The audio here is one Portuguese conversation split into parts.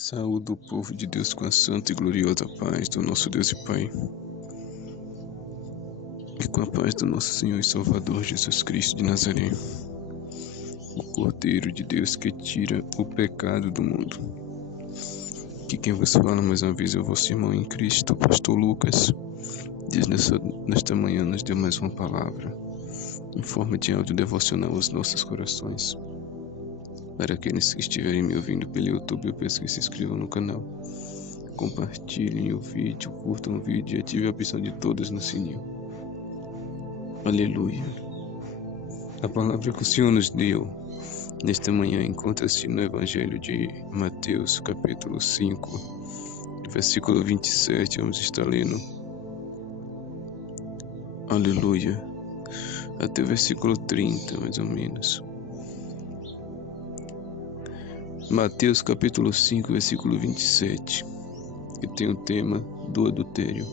Saúde o povo de Deus com a santa e gloriosa paz do nosso Deus e Pai, e com a paz do nosso Senhor e Salvador Jesus Cristo de Nazaré, o Cordeiro de Deus que tira o pecado do mundo. Que quem vos fala mais uma vez é o vosso irmão em Cristo, o pastor Lucas. Diz nesta manhã nos deu mais uma palavra, em forma de áudio devocional aos nossos corações. Para aqueles que estiverem me ouvindo pelo YouTube, eu peço que se inscrevam no canal, compartilhem o vídeo, curtam o vídeo e ativem a opção de todos no sininho. Aleluia. A palavra que o Senhor nos deu nesta manhã encontra-se no Evangelho de Mateus, capítulo 5, versículo 27. Vamos estar lendo. Aleluia. Até o versículo 30, mais ou menos. Mateus capítulo 5, versículo 27, que tem o tema do adultério.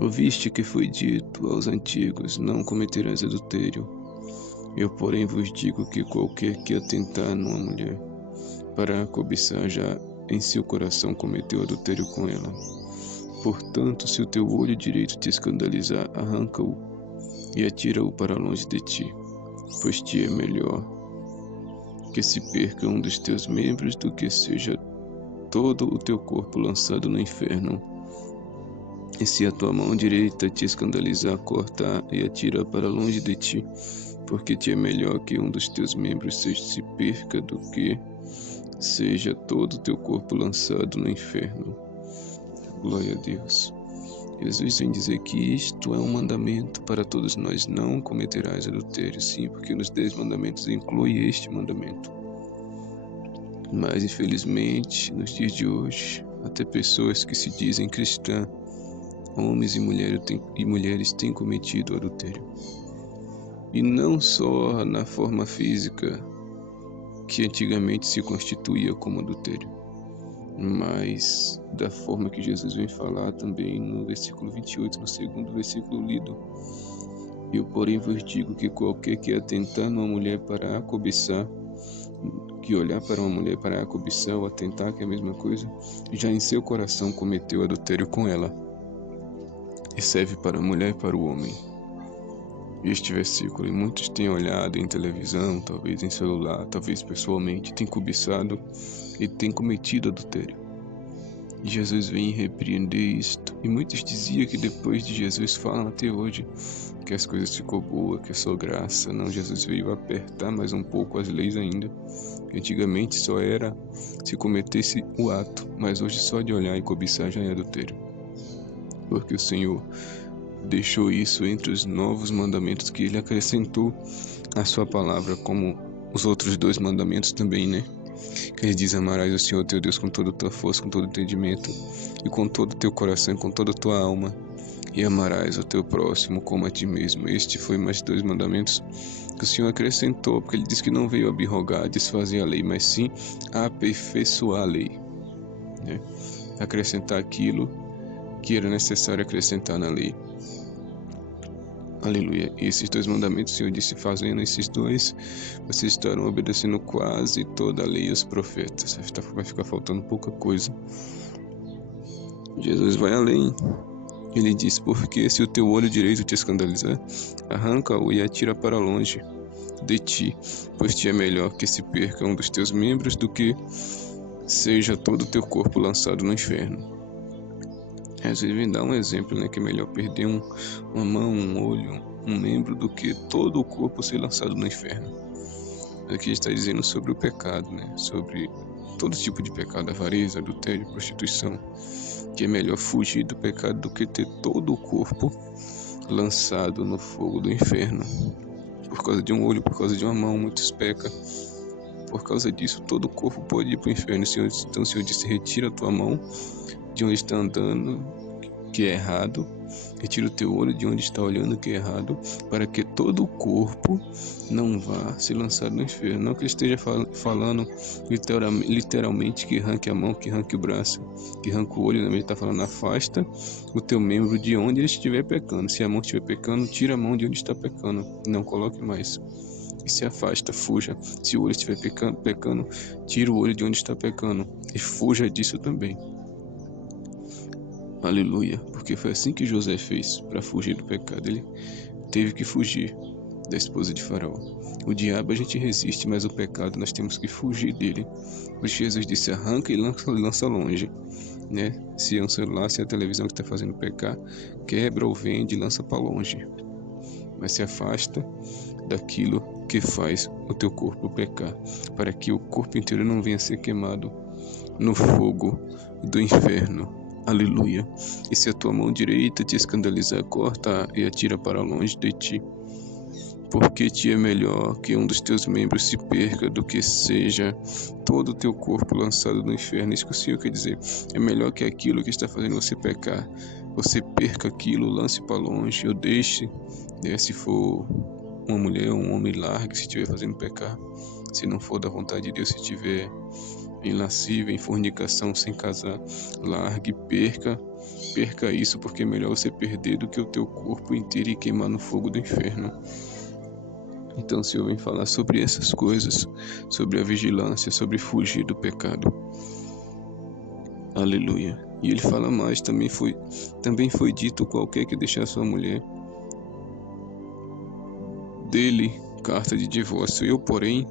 Ouviste que foi dito aos antigos, não cometerás adultério. Eu, porém, vos digo que qualquer que atentar numa mulher para a cobiçar, já em seu coração cometeu adultério com ela. Portanto, se o teu olho direito te escandalizar, arranca-o e atira-o para longe de ti, pois te é melhor que se perca um dos teus membros do que seja todo o teu corpo lançado no inferno. E se a tua mão direita te escandalizar, corta e atira para longe de ti, porque te é melhor que um dos teus membros se perca do que seja todo o teu corpo lançado no inferno. Glória a Deus. Jesus vem dizer que isto é um mandamento para todos nós: não cometerás adultério. Sim, porque nos 10 mandamentos inclui este mandamento. Mas infelizmente, nos dias de hoje, até pessoas que se dizem cristãs, homens e mulheres têm cometido adultério. E não só na forma física, que antigamente se constituía como adultério, mas da forma que Jesus vem falar também no versículo 28, no segundo versículo lido. Eu, porém, vos digo que qualquer que atentar numa mulher para a cobiçar, que olhar para uma mulher para a cobiçar ou atentar, que é a mesma coisa, já em seu coração cometeu adultério com ela. E serve para a mulher e para o homem. Este versículo, e muitos têm olhado em televisão, talvez em celular, talvez pessoalmente, têm cobiçado e têm cometido adultério. E Jesus vem repreender isto. E muitos diziam que depois de Jesus falam até hoje que as coisas ficou boa, que é só graça. Não, Jesus veio apertar mais um pouco as leis ainda. Antigamente só era se cometesse o ato, mas hoje só de olhar e cobiçar já é adultério. Porque o Senhor deixou isso entre os novos mandamentos que Ele acrescentou à sua palavra, como os outros 2 mandamentos também, né? Que Ele diz: amarás o Senhor teu Deus com toda a tua força, com todo o entendimento, e com todo o teu coração, e com toda a tua alma, e amarás o teu próximo como a ti mesmo. Este foi mais 2 mandamentos que o Senhor acrescentou, porque Ele diz que não veio abrogar, desfazer a lei, mas sim aperfeiçoar a lei, né? Acrescentar aquilo que era necessário acrescentar na lei. Aleluia. E esses 2 mandamentos, o Senhor disse: fazendo esses 2, vocês estarão obedecendo quase toda a lei e os profetas. Vai ficar faltando pouca coisa. Jesus vai além. Ele diz: porque se o teu olho direito te escandalizar, arranca-o e atira para longe de ti, pois te é melhor que se perca um dos teus membros do que seja todo o teu corpo lançado no inferno. Às vezes vem dar um exemplo, né, que é melhor perder uma mão, um olho, um membro, do que todo o corpo ser lançado no inferno. Aqui está dizendo sobre o pecado, né, sobre todo tipo de pecado, avareza, adultério, prostituição, que é melhor fugir do pecado do que ter todo o corpo lançado no fogo do inferno. Por causa de um olho, por causa de uma mão, muitos pecam. Por causa disso, todo o corpo pode ir para o inferno. Então o Senhor disse: retira a tua mão de onde está andando, que é errado, retira o teu olho de onde está olhando, que é errado, para que todo o corpo não vá se lançar no inferno. Não que ele esteja falando literalmente que arranque a mão, que arranque o braço, que arranque o olho. Ele está falando: afasta o teu membro de onde ele estiver pecando. Se a mão estiver pecando, tira a mão de onde está pecando, não coloque mais. e se afasta, fuja. Se o olho estiver pecando, tira o olho de onde está pecando e fuja disso também. Aleluia, porque foi assim que José fez para fugir do pecado. Ele teve que fugir da esposa de Faraó. O diabo a gente resiste, mas o pecado nós temos que fugir dele. Por isso Jesus disse: arranca e lança longe. Né? Se é um celular, se é a televisão que está fazendo pecar, quebra ou vende e lança para longe. Mas se afasta daquilo que faz o teu corpo pecar, para que o corpo inteiro não venha a ser queimado no fogo do inferno. Aleluia. E se a tua mão direita te escandalizar, corta e atira para longe de ti. Porque te é melhor que um dos teus membros se perca do que seja todo o teu corpo lançado no inferno. Isso que o Senhor quer dizer. É melhor que aquilo que está fazendo você pecar, você perca aquilo, lance para longe, ou deixe, né, se for uma mulher ou um homem, largue se estiver fazendo pecar. Se não for da vontade de Deus, se estiver em lascívia, em fornicação, sem casar, largue, perca isso, porque é melhor você perder do que o teu corpo inteiro e queimar no fogo do inferno. Então o Senhor vem falar sobre essas coisas, sobre a vigilância, sobre fugir do pecado. Aleluia. E ele fala mais, também foi dito: qualquer que deixar sua mulher, dele carta de divórcio. Eu, porém,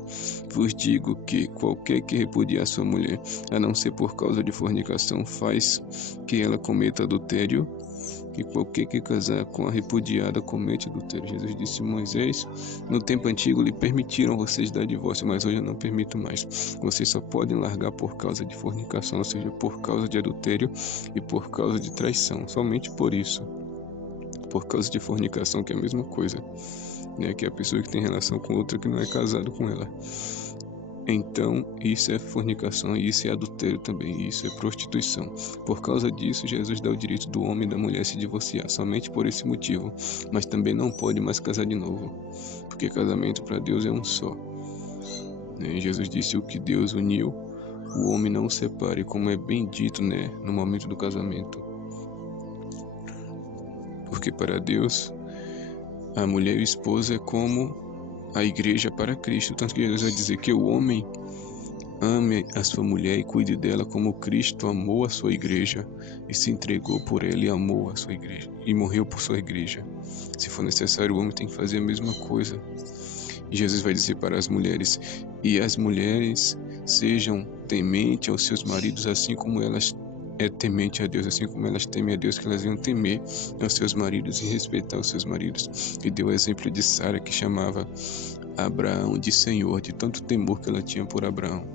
vos digo que qualquer que repudiar sua mulher, a não ser por causa de fornicação, faz que ela cometa adultério, que qualquer que casar com a repudiada comete adultério. Jesus disse a Moisés: no tempo antigo lhe permitiram vocês dar divórcio, mas hoje eu não permito mais. Vocês só podem largar por causa de fornicação, ou seja, por causa de adultério e por causa de traição. Somente por isso. Por causa de fornicação, que é a mesma coisa, né? Que é a pessoa que tem relação com outra que não é casado com ela. Então, isso é fornicação, e isso é adultério também, isso é prostituição. Por causa disso, Jesus dá o direito do homem e da mulher se divorciar, somente por esse motivo. Mas também não pode mais casar de novo, porque casamento para Deus é um só. Jesus disse: o que Deus uniu, o homem não o separe, como é bem dito, né, no momento do casamento. Porque para Deus, a mulher e o esposo é como a igreja para Cristo. Tanto que Jesus vai dizer que o homem ame a sua mulher e cuide dela como Cristo amou a sua igreja e se entregou por ela e amou a sua igreja e morreu por sua igreja. Se for necessário, o homem tem que fazer a mesma coisa. E Jesus vai dizer para as mulheres: e as mulheres sejam tementes aos seus maridos, assim como elas é temente a Deus, assim como elas temem a Deus, que elas iam temer aos seus maridos e respeitar os seus maridos. E deu o exemplo de Sara, que chamava Abraão de Senhor, de tanto temor que ela tinha por Abraão.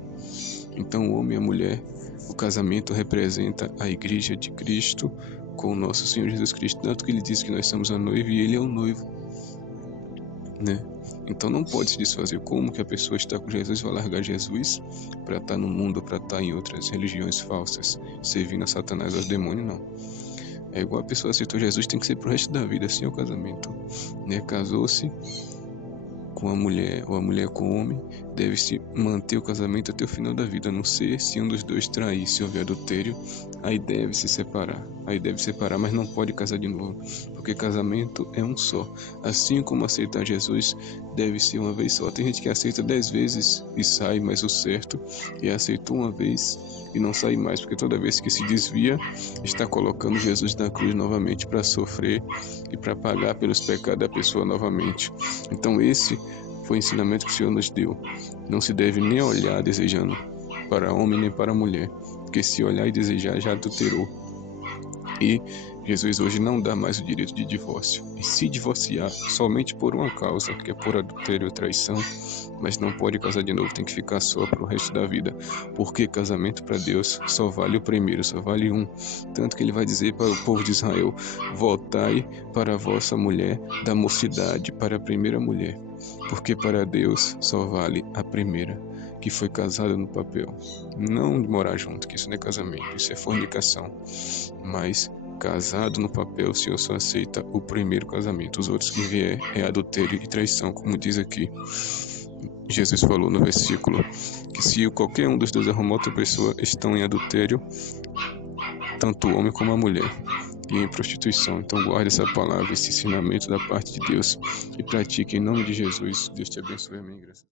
Então o homem e a mulher, o casamento representa a igreja de Cristo com o nosso Senhor Jesus Cristo, tanto que ele diz que nós somos a noiva e ele é o noivo, né? Então não pode se desfazer. Como que a pessoa está com Jesus vai largar Jesus para estar no mundo, para estar em outras religiões falsas, servindo a Satanás, aos demônios? Não. É igual a pessoa aceitou Jesus, tem que ser pro resto da vida, assim é o casamento, né? Casou-se com a mulher ou a mulher com o homem, deve-se manter o casamento até o final da vida, a não ser se um dos dois trair, se houver adultério, aí deve se separar. Aí deve separar, mas não pode casar de novo, porque casamento é um só. Assim como aceitar Jesus deve ser uma vez só. Tem gente que aceita 10 vezes e sai, mas o certo é aceitou uma vez e não sai mais, porque toda vez que se desvia, está colocando Jesus na cruz novamente para sofrer e para pagar pelos pecados da pessoa novamente. Então esse foi o ensinamento que o Senhor nos deu. Não se deve nem olhar desejando para homem nem para mulher, porque se olhar e desejar já adulterou. E Jesus hoje não dá mais o direito de divórcio. E se divorciar somente por uma causa, que é por adultério ou traição, mas não pode casar de novo, tem que ficar só para o resto da vida. Porque casamento para Deus só vale o primeiro, só vale um. Tanto que ele vai dizer para o povo de Israel: voltai para a vossa mulher da mocidade, para a primeira mulher. Porque para Deus só vale a primeira, que foi casada no papel. Não de morar junto, que isso não é casamento, isso é fornicação. Mas casado no papel, o Senhor só aceita o primeiro casamento. Os outros que vier é adultério e traição, como diz aqui. Jesus falou no versículo que se qualquer um dos dois arrumar outra pessoa, estão em adultério, tanto o homem como a mulher. e em prostituição. Então guarde essa palavra, esse ensinamento da parte de Deus e pratique em nome de Jesus. Deus te abençoe. Amém. Graças